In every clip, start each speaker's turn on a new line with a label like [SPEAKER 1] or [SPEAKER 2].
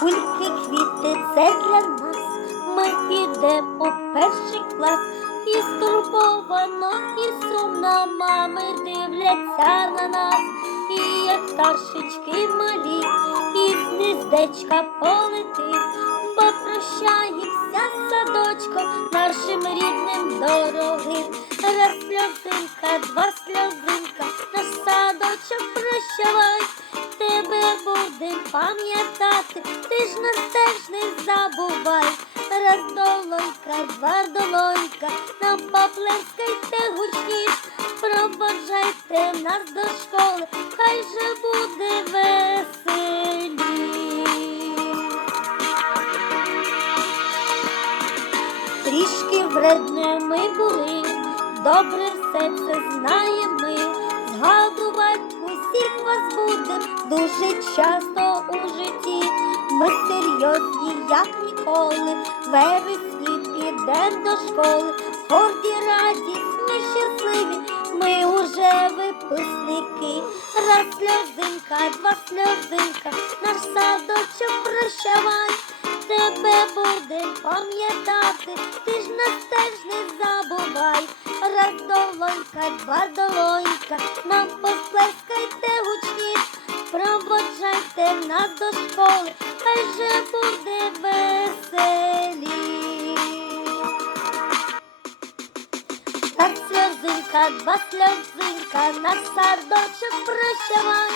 [SPEAKER 1] Кульки квіти це для нас, ми підемо в перший клас, і стурбовано, і сумно мами дивляться на нас, і як старшечки малі, і з гніздечка полетить, бо з садочком рідним дорогим. Раз сльозинка, два сльозинка, наш садочок прощавай, тебе будем пам'ятати, ти ж нас теж не забувай. Раз долонька, два долонька, нам поплескайте гучніш, проводжайте нас до школи, Трішки вредними були, добре все це знаємо ми. Згадувати усіх вас буде дуже часто у житті. Ми серйозні, як ніколи, вересні підемо до школи, горді радісні, щасливі, ми уже випускники. Раз сльозинка, два сльозинка, наш садочок прощавай тебе пам'ятати, ти ж нас теж не забувай. Раз долонька, два долонька, нам посплескайте гучні, проводжайте нас до школи, хай же буде сльозинка, два сльозинка, на садочок прощавай.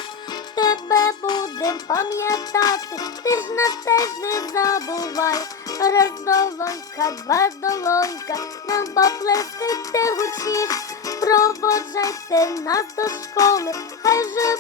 [SPEAKER 1] Тебе будем пам'ятати, ти ж нас теж не забувай. Раз долонька, два долонька, нам поплескайте гучніш, проводжайте нас до школи, хай же